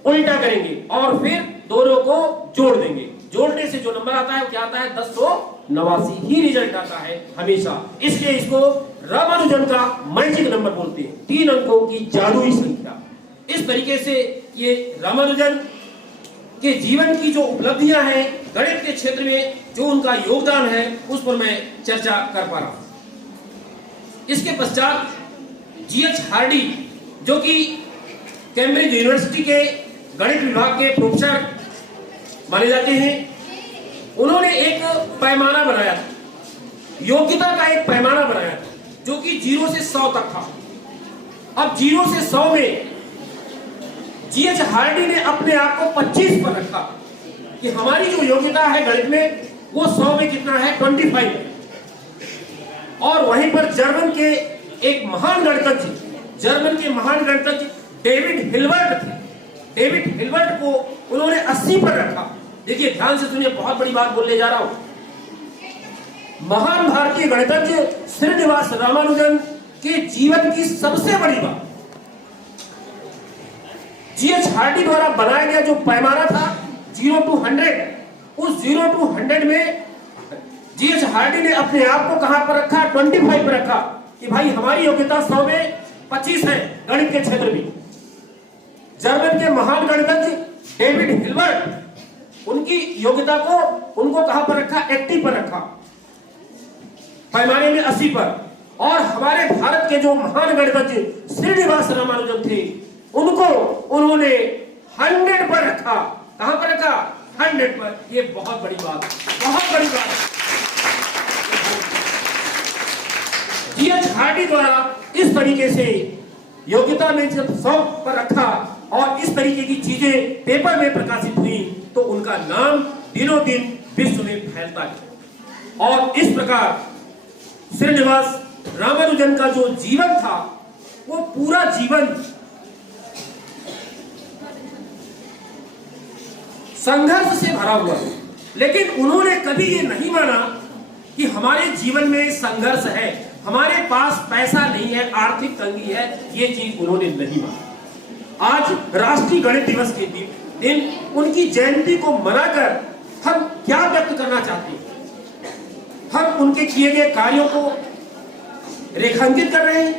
उल्टा करेंगे और फिर दोनों को जोड़ देंगे। जोड़ने से जो नंबर आता है वो क्या आता है, 1089 ही रिजल्ट आता है हमेशा। इसलिए इसको रामानुजन का मैजिक नंबर बोलते हैं, 3 अंकों की जादुई संख्या। इस तरीके से ये रामानुजन के जीवन की जो उपलब्धियां हैं गणित के क्षेत्र में, जो उनका योगदान है, उस पर मैं चर्चा कर पा रहा हूं। इसके पश्चात जीएच हार्डी, जो कि कैम्ब्रिज यूनिवर्सिटी के गणित विभाग के प्रोफेसर माने जाते हैं, उन्होंने एक पैमाना बनाया था, योग्यता का एक पैमाना बनाया था, जो कि 0 से 100 तक था। अब 0 से 100 में जीएच हार्डी ने अपने आप को 25 पर रखा कि हमारी जो योग्यता है गणित में वो 100 में कितना है, 25। और वहीं पर जर्मन के एक महान गणितज्ञ डेविड हिल्बर्ट थे। डेविड हिल्बर्ट को उन्होंने 80 पर रखा। देखिए ध्यान से सुनिए, बहुत बड़ी बात बोलने जा रहा हूं। महान भारतीय गणितज्ञ श्रीनिवास रामानुजन के जीवन की सबसे बड़ी बात, जीएच हार्डी द्वारा बनाया गया जो पैमाना था 0 to 100, उस 0 to 100 में जीएच हार्डी ने अपने आप को कहां पर रखा, 25 पर रखा कि भाई हमारी योग्यता 100 में 25 है गणित के क्षेत्र में। जर्मन के महान गणितज्ञ डेविड हिल्बर्ट, उनकी योग्यता को उनको कहां पर रखा, 80 पर रखा, पैमाने में 80 पर। और हमारे भारत के जो महान गणितज्ञ श्रीनिवास रामानुजन थे, उनको उन्होंने 100 पर रखा। कहां पर रखा, 100 पर। ये बहुत बड़ी बात, बहुत बड़ी बात। जीएच हार्डी द्वारा इस तरीके से योग्यता में जब 100 पर रखा और इस तरीके की चीजें पेपर में प्रकाशित हुई, तो उनका नाम दिनों दिन विश्व में फैलता है। और इस प्रकार श्रीनिवास रामानुजन का जो जीवन था वो पूरा जीवन संघर्ष से भरा हुआ, लेकिन उन्होंने कभी ये नहीं माना कि हमारे जीवन में संघर्ष है, हमारे पास पैसा नहीं है, आर्थिक तंगी है, ये चीज उन्होंने नहीं माना। आज राष्ट्रीय गणित दिवस के दिन उनकी जयंती को मनाकर हम क्या व्यक्त करना चाहते हैं, हम उनके किए गए कार्यों को रेखांकित कर रहे हैं,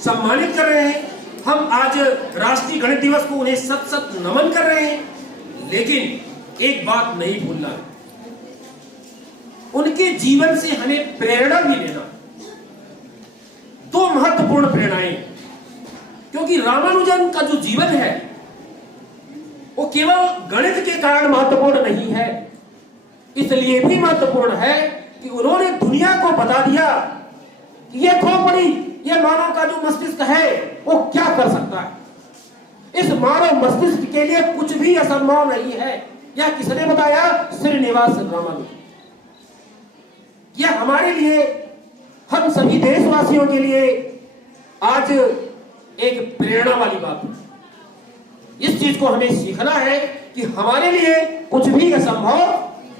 सम्मानित कर रहे हैं। हम आज राष्ट्रीय गणित दिवस को उन्हें सत सत नमन कर रहे हैं, लेकिन एक बात नहीं भूलना है, उनके जीवन से हमें प्रेरणा भी लेना। 2 महत्वपूर्ण प्रेरणाएं, क्योंकि रामानुजन का जो जीवन है वो केवल गणित के कारण महत्वपूर्ण नहीं है, इसलिए भी महत्वपूर्ण है कि उन्होंने दुनिया को बता दिया कि ये खोपड़ी, ये मानव का जो मस्तिष्क है वो क्या कर सकता है। इस मानव मस्तिष्क के लिए कुछ भी असंभव नहीं है। यह किसने बताया, श्रीनिवास रामानुजन। यह हमारे लिए, हम सभी देशवासियों के लिए आज एक प्रेरणा वाली बात है। इस चीज को हमें सीखना है कि हमारे लिए कुछ भी असंभव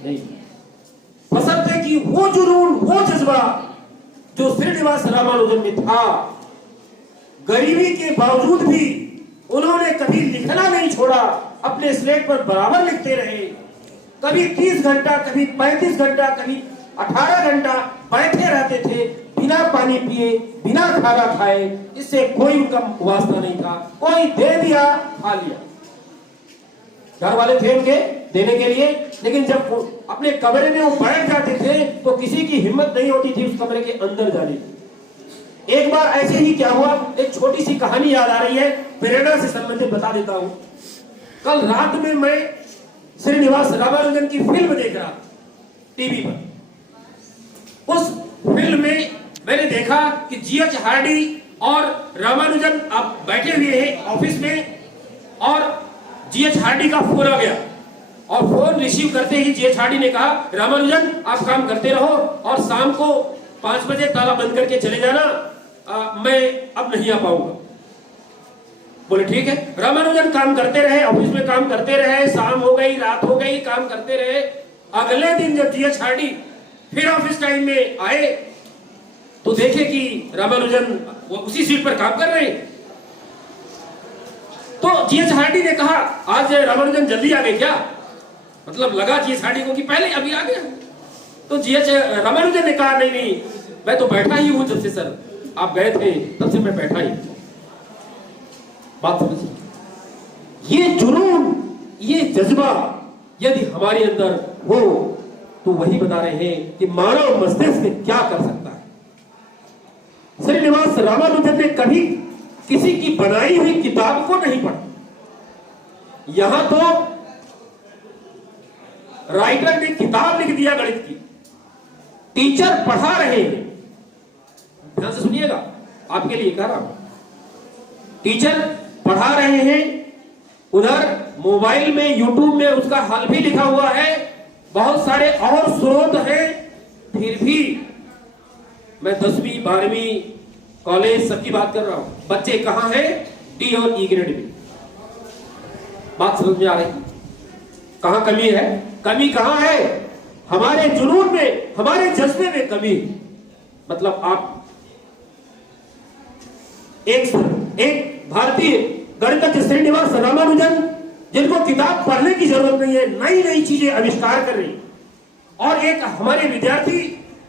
नहीं, बशर्ते कि वो जुनून, वो जज्बा जो श्रीनिवास रामानुजन में था, गरीबी के बावजूद भी उन्होंने कभी लिखना नहीं छोड़ा, अपने स्लेट पर बराबर लिखते रहे। कभी 30 घंटा, कभी 35 घंटा, कभी 18 घंटा बैठे रहते थे, बिना पानी पिए, बिना खाना खाए। इससे कोई उनका वास्ता नहीं था, कोई दे दिया खा लिया, घर वाले थे उनके देने के लिए, लेकिन जब अपने कमरे में वो बैठ जाते थे तो किसी की हिम्मत नहीं होती थी उस कमरे के अंदर जाने की। एक बार ऐसे ही क्या हुआ, एक छोटी सी कहानी याद आ रही है, प्रेरणा से संबंधित बता देता हूं। कल रात में मैं श्रीनिवास रामानुजन की फिल्म देख रहा टीवी पर। उस फिल्म में मैंने देखा कि जीएच हार्डी और रामानुजन अब बैठे हुए हैं ऑफिस में, और जीएच हार्डी का फोन आ गया और फोन रिसीव करते ही जीएच हार्डी ने कहा, रामानुजन आप काम करते रहो और शाम को 5 बजे ताला बंद करके चले जाना, मैं अब नहीं आ पाऊंगा। बोले ठीक है। रामानुजन काम करते रहे, ऑफिस में काम करते रहे, शाम हो गई, रात हो गई, काम करते रहे। अगले दिन जब जीएच हार्डी फिर ऑफिस टाइम में आए तो देखे कि रामानुजन वो उसी सीट पर काम कर रहे हैं। तो जीएच हार्डी ने कहा, आज रामानुजन जल्दी आ गए क्या? मतलब लगा जीएच हार्डी को कि पहले अभी आ गया। तो जीएच रामानुजन ने कहा, नहीं नहीं, मैं तो बैठा ही हूं, जब से सर आप गए थे तब से मैं बैठा ही। बात समझिए, ये जुनून, ये जज्बा यदि हमारे अंदर हो तो वही बता रहे हैं कि मानव मस्तिष्क क्या कर सकता है। श्रीनिवास रामानुजन ने कभी किसी की बनाई हुई किताब को नहीं पढ़ा। यहां तो राइटर ने किताब लिख दिया गणित की, टीचर पढ़ा रहे हैं। ध्यान से सुनिएगा, आपके लिए कह रहा हूं। टीचर पढ़ा रहे हैं, उधर मोबाइल में यूट्यूब में उसका हल भी लिखा हुआ है, बहुत सारे और स्रोत हैं। फिर भी मैं 10वीं 12वीं कॉलेज सबकी बात कर रहा हूं। बच्चे कहां हैं? डी और ई ग्रेड में। बात समझ में आ रही? कहां कमी है? कमी कहां है? हमारे जुनून में, हमारे जज्बे में कमी। मतलब आप एक भारतीय गणितज्ञ श्रीनिवास रामानुजन, जिनको किताब पढ़ने की जरूरत नहीं है, नई नई चीजें आविष्कार कर रही, और एक हमारे विद्यार्थी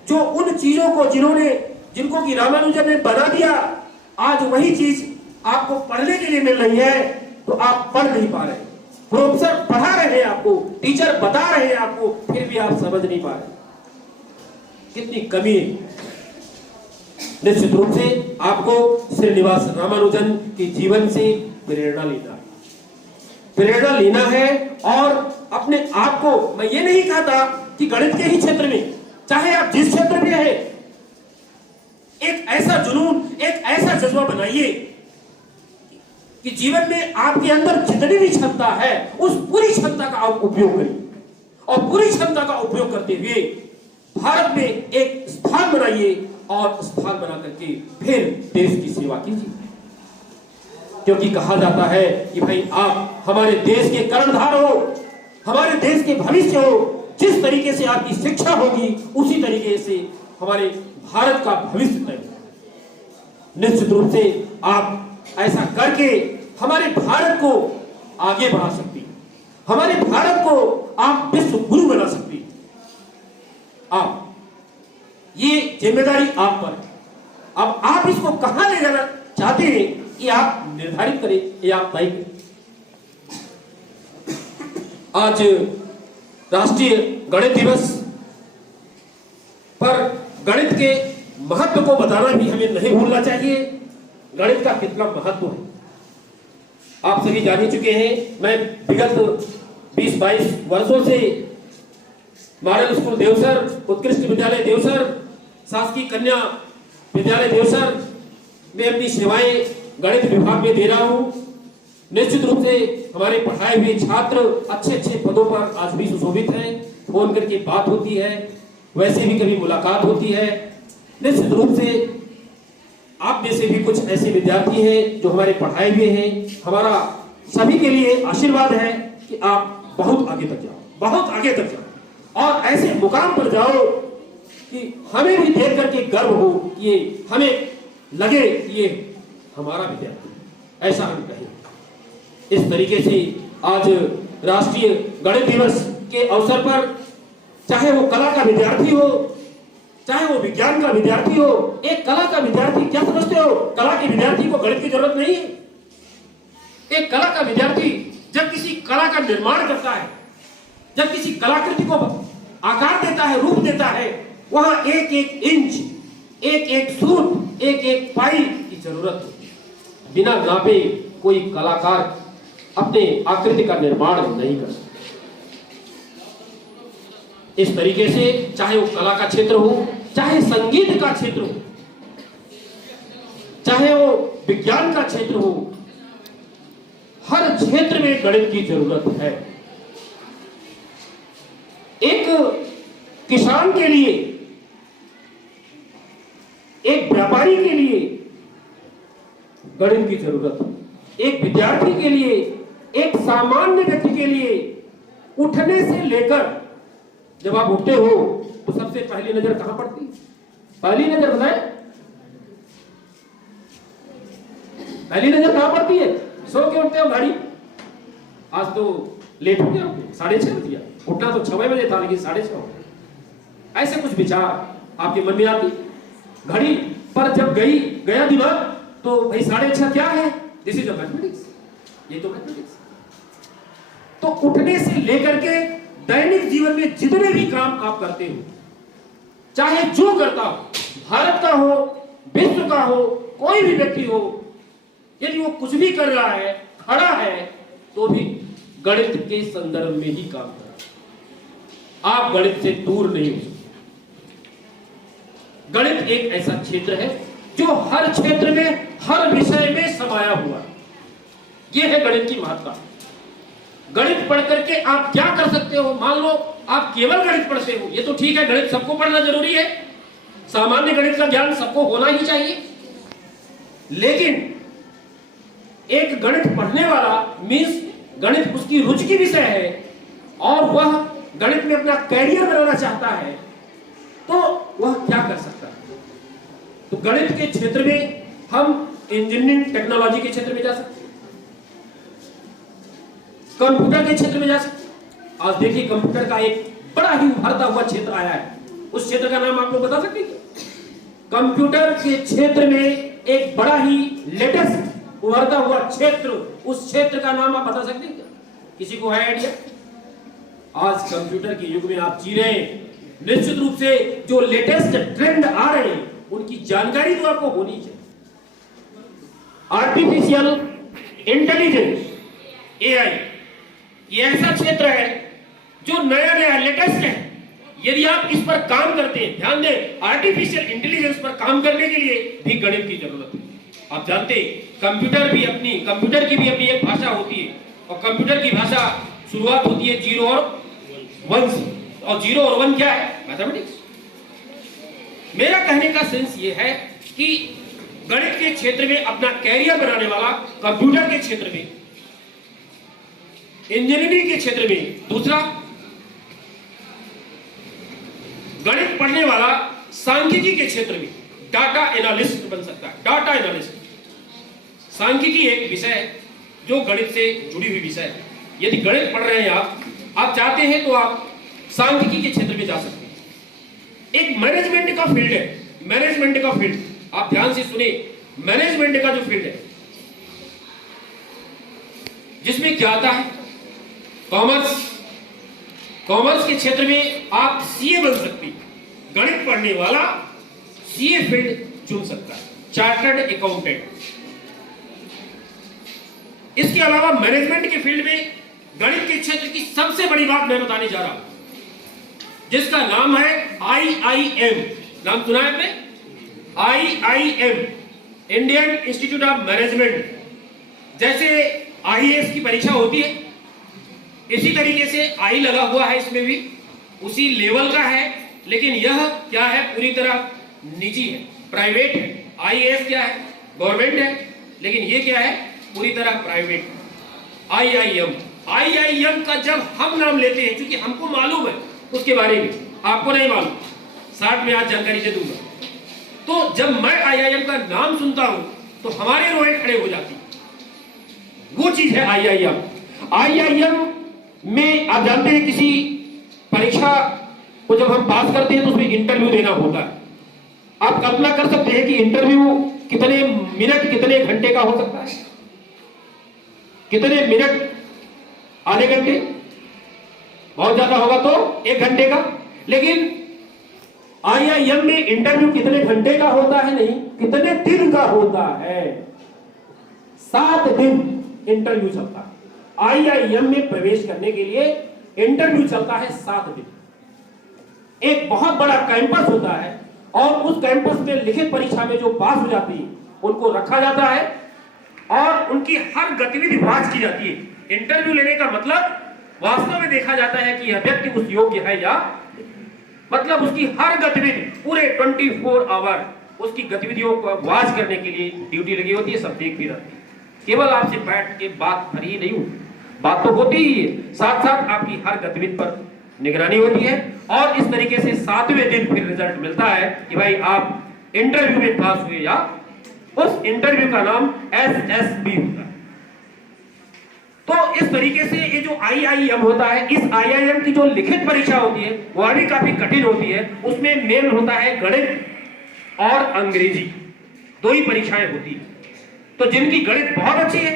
जो उन चीजों को जिनको कि रामानुजन ने बना दिया, आज वही चीज आपको पढ़ने के लिए मिल रही है तो आप पढ़ नहीं पा रहे। प्रोफेसर पढ़ा रहे हैं आपको, टीचर बता रहे हैं आपको, फिर भी आप समझ नहीं पा रहे। कितनी कमी है। निश्चित रूप से आपको श्रीनिवास रामानुजन के जीवन से प्रेरणा लेना है, प्रेरणा लेना है। और अपने आप को, मैं ये नहीं कहता कि गणित के ही क्षेत्र में, चाहे आप जिस क्षेत्र में है, एक ऐसा जुनून, एक ऐसा जज्बा बनाइए कि जीवन में आपके अंदर जितनी भी क्षमता है उस पूरी क्षमता का आप उपयोग करिए, और पूरी क्षमता का उपयोग करते हुए भारत में एक स्थान बनाइए, और स्थान बना करके फिर देश की सेवा कीजिए। क्योंकि कहा जाता है कि भाई आप हमारे देश के कर्णधार हो, हमारे देश के भविष्य हो। जिस तरीके से आपकी शिक्षा होगी उसी तरीके से हमारे भारत का भविष्य तय होगा। निश्चित रूप से आप ऐसा करके हमारे भारत को आगे बढ़ा सकती हैं, हमारे भारत को आप विश्व गुरु बना सकती हैं। आप, ये जिम्मेदारी आप पर है। अब आप इसको कहां ले जाना चाहते हैं कि आप निर्धारित करें या आप तय करें। आज राष्ट्रीय गणित दिवस पर गणित के महत्व को बताना भी हमें नहीं भूलना चाहिए। गणित का कितना महत्व है आप सभी जान ही चुके हैं। मैं विगत 20-22 वर्षों से मॉडल स्कूल देवसर, उत्कृष्ट विद्यालय देवसर, शासकीय कन्या विद्यालय देवसर में अपनी सेवाएं गणित विभाग में दे रहा हूं। निश्चित रूप से हमारे पढ़ाए हुए छात्र अच्छे अच्छे पदों पर आज भी सुशोभित हैं। फोन करके बात होती है, वैसे भी कभी मुलाकात होती है। निश्चित रूप से आप में से भी कुछ ऐसे विद्यार्थी हैं जो हमारे पढ़ाए हुए हैं। हमारा सभी के लिए आशीर्वाद है कि आप बहुत आगे तक जाओ, बहुत आगे तक जाओ, और ऐसे मुकाम पर जाओ कि हमें भी देख करके गर्व हो, ये हमें लगे ये हमारा विद्यार्थी, ऐसा हम कहें। इस तरीके से आज राष्ट्रीय गणित दिवस के अवसर पर, चाहे वो कला का विद्यार्थी हो, चाहे वो विज्ञान का विद्यार्थी हो, एक कला का विद्यार्थी, क्या समझते हो, कला के विद्यार्थी को गणित की जरूरत नहीं है। एक कला का विद्यार्थी जब किसी कला का निर्माण करता है, जब किसी कलाकृति को आकार देता है, रूप देता है, वहां एक एक इंच, एक एक सूत, एक एक पाई की जरूरत होती है। बिना नापे कोई कलाकार अपने आकृति का निर्माण नहीं कर सकता। इस तरीके से चाहे वो कला का क्षेत्र हो, चाहे संगीत का क्षेत्र हो, चाहे वो विज्ञान का क्षेत्र हो, हर क्षेत्र में गणित की जरूरत है। किसान के लिए, एक व्यापारी के लिए गणित की जरूरत है, एक विद्यार्थी के लिए, एक सामान्य व्यक्ति के लिए उठने से लेकर जब आप उठते हो तो सबसे पहली नजर कहां पड़ती है? पहली नजर बताए, पहली नजर कहां पड़ती है? सो के उठते हो गाड़ी, आज तो लेट हो गया, 6:30 बज गया, उठना तो 6 बजे था लेकिन 6:30। ऐसे कुछ विचार आपके मन में आती घड़ी पर, जब गया दिमाग तो भाई 6:30 क्या है? दिस इज अ मैथमेटिक्स, ये तो मैथमेटिक्स। तो उठने से लेकर के दैनिक जीवन में जितने भी काम आप करते हो, चाहे जो करता हो, भारत का हो, विश्व का हो, कोई भी व्यक्ति हो, यदि वो कुछ भी कर रहा है, खड़ा है, तो भी गणित के संदर्भ में ही काम कर रहा है। आप गणित से दूर नहीं हो सकते। गणित एक ऐसा क्षेत्र है जो हर क्षेत्र में, हर विषय में समाया हुआ है। यह है गणित की महत्ता। गणित पढ़ करके आप क्या कर सकते हो? मान लो आप केवल गणित पढ़ते हो, ये तो ठीक है, गणित सबको पढ़ना जरूरी है, सामान्य गणित का ज्ञान सबको होना ही चाहिए। लेकिन एक गणित पढ़ने वाला मीन्स गणित उसकी रुचि की विषय है और वह गणित में अपना कैरियर बनाना चाहता है, तो वह क्या कर सकता है? तो गणित के क्षेत्र में हम इंजीनियरिंग टेक्नोलॉजी के क्षेत्र में जा सकते हैं, कंप्यूटर के क्षेत्र में जा सकते हैं। आज देखिए कंप्यूटर का एक बड़ा ही उभरता हुआ क्षेत्र आया है, उस क्षेत्र का नाम आप लोग बता सकते हैं? कंप्यूटर के क्षेत्र में एक बड़ा ही लेटेस्ट उभरता हुआ क्षेत्र, उस क्षेत्र का नाम आप बता सकते हैं? किसी को है आइडिया? आज कंप्यूटर के युग में आप जी रहे हैं, निश्चित रूप से जो लेटेस्ट ट्रेंड आ रहे हैं उनकी जानकारी तो आपको होनी चाहिए। आर्टिफिशियल इंटेलिजेंस, एआई, ये ऐसा क्षेत्र है जो नया नया लेटेस्ट है। यदि आप इस पर काम करते हैं, ध्यान दें, आर्टिफिशियल इंटेलिजेंस पर काम करने के लिए भी गणित की जरूरत है। आप जानते हैं कंप्यूटर की भी अपनी एक भाषा होती है, और कंप्यूटर की भाषा शुरुआत होती है 0 और 1 से, और 0 और 1 क्या है? मैथमेटिक्स। मेरा कहने का सेंस ये है कि गणित के क्षेत्र में अपना कैरियर बनाने वाला, कंप्यूटर के क्षेत्र में, इंजीनियरिंग के क्षेत्र में, दूसरा गणित पढ़ने वाला सांख्यिकी के क्षेत्र में डाटा एनालिस्ट बन सकता है। डाटा एनालिस्ट, सांख्यिकी एक विषय है जो गणित से जुड़ी हुई विषय है। यदि गणित पढ़ रहे हैं आप चाहते हैं तो आप सांख्यिकी के क्षेत्र में जा सकते हैं। एक मैनेजमेंट का फील्ड है, मैनेजमेंट का फील्ड, आप ध्यान से सुने, मैनेजमेंट का जो फील्ड है जिसमें क्या आता है? कॉमर्स के क्षेत्र में आप सीए बन सकते हैं। गणित पढ़ने वाला सीए फील्ड चुन सकता है, चार्टर्ड अकाउंटेंट। इसके अलावा मैनेजमेंट के फील्ड में गणित के क्षेत्र की सबसे बड़ी बात मैं बताने जा रहा हूं, जिसका नाम है IIM। नाम सुना है आपने? IIM, Indian institute of management. जैसे IAS की परीक्षा होती है, इसी तरीके से आई लगा हुआ है, इसमें भी उसी लेवल का है, लेकिन यह क्या है? पूरी तरह निजी है, प्राइवेट है। IAS क्या है? गवर्नमेंट है, लेकिन ये क्या है? पूरी तरह प्राइवेट। IIM का जब हम नाम लेते हैं, क्योंकि हमको मालूम है उसके बारे में, आपको नहीं मालूम, 60 में आज जानकारी दे दूंगा। तो जब मैं IIM का नाम सुनता हूं तो हमारे रोए खड़े हो जाती, वो चीज है IIM। IIM में आप जानते हैं किसी परीक्षा को जब हम पास करते हैं तो उसमें इंटरव्यू देना होता है। आप कल्पना कर सकते हैं कि इंटरव्यू कितने मिनट, कितने घंटे का हो सकता है? कितने मिनट? आधे घंटे? बहुत ज्यादा होगा तो 1 घंटे का। लेकिन IIM में इंटरव्यू कितने घंटे का होता है? नहीं, कितने दिन का होता है? 7 दिन इंटरव्यू चलता है। IIM में प्रवेश करने के लिए इंटरव्यू चलता है 7 दिन। एक बहुत बड़ा कैंपस होता है और उस कैंपस में लिखित परीक्षा में जो पास हो जाती है उनको रखा जाता है और उनकी हर गतिविधि जांच की जाती है। इंटरव्यू लेने का मतलब वास्तव में देखा जाता है कि यह व्यक्ति उस योग्य है या मतलब उसकी हर गतिविधि पूरे 24 आवर उसकी गतिविधियों को वॉच करने के लिए ड्यूटी लगी होती है, सब देख भी रहती है। केवल आपसे बैठ के बात भरी ही नहीं होती, बात तो होती ही है, साथ साथ आपकी हर गतिविधि पर निगरानी होती है। और इस तरीके से 7वें दिन फिर रिजल्ट मिलता है कि भाई आप इंटरव्यू में पास हुए, या उस इंटरव्यू का नाम SSB होता है। तो इस तरीके से ये जो IIM होता है, इस IIM की जो लिखित परीक्षा होती है वह भी काफी कठिन होती है। उसमें मेन होता है गणित और अंग्रेजी, दो ही परीक्षाएं होती है। तो जिनकी गणित बहुत अच्छी है,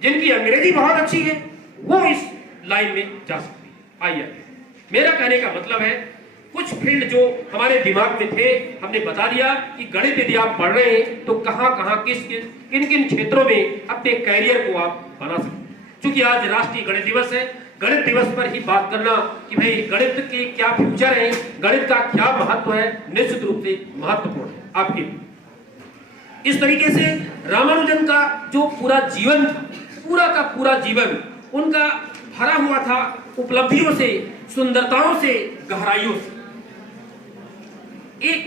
जिनकी अंग्रेजी बहुत अच्छी है, वो इस लाइन में जा सकती है। आइए, मेरा कहने का मतलब है कुछ फील्ड जो हमारे दिमाग में थे हमने बता दिया कि गणित यदि आप पढ़ रहे हैं तो कहां कहां किन किन क्षेत्रों में अपने कैरियर को आप बना सकते हैं। क्योंकि आज राष्ट्रीय गणित दिवस है, गणित दिवस पर ही बात करना कि भाई गणित के क्या फ्यूचर है, गणित का क्या महत्व है, निश्चित रूप से महत्वपूर्ण है आपके लिए। इस तरीके से रामानुजन का जो पूरा जीवन था, पूरा का पूरा जीवन उनका भरा हुआ था उपलब्धियों से, सुंदरताओं से, गहराइयों से। एक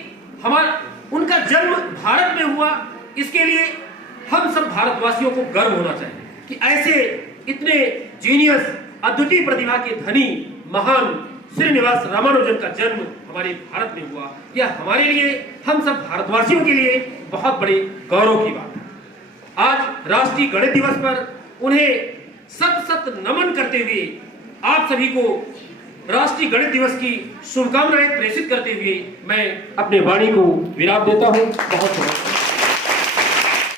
हमारा उनका जन्म भारत में हुआ, इसके लिए हम सब भारतवासियों को गर्व होना चाहिए कि ऐसे इतने जीनियस, अद्वितीय प्रतिभा के धनी महान श्रीनिवास रामानुजन का जन्म हमारे भारत में हुआ। यह हमारे लिए, हम सब भारतवासियों के लिए बहुत बड़े गौरव की बात है। आज राष्ट्रीय गणित दिवस पर उन्हें सत सत नमन करते हुए आप सभी को राष्ट्रीय गणित दिवस की शुभकामनाएं प्रेषित करते हुए मैं अपने वाणी को विराम देता हूं। बहुत बहुत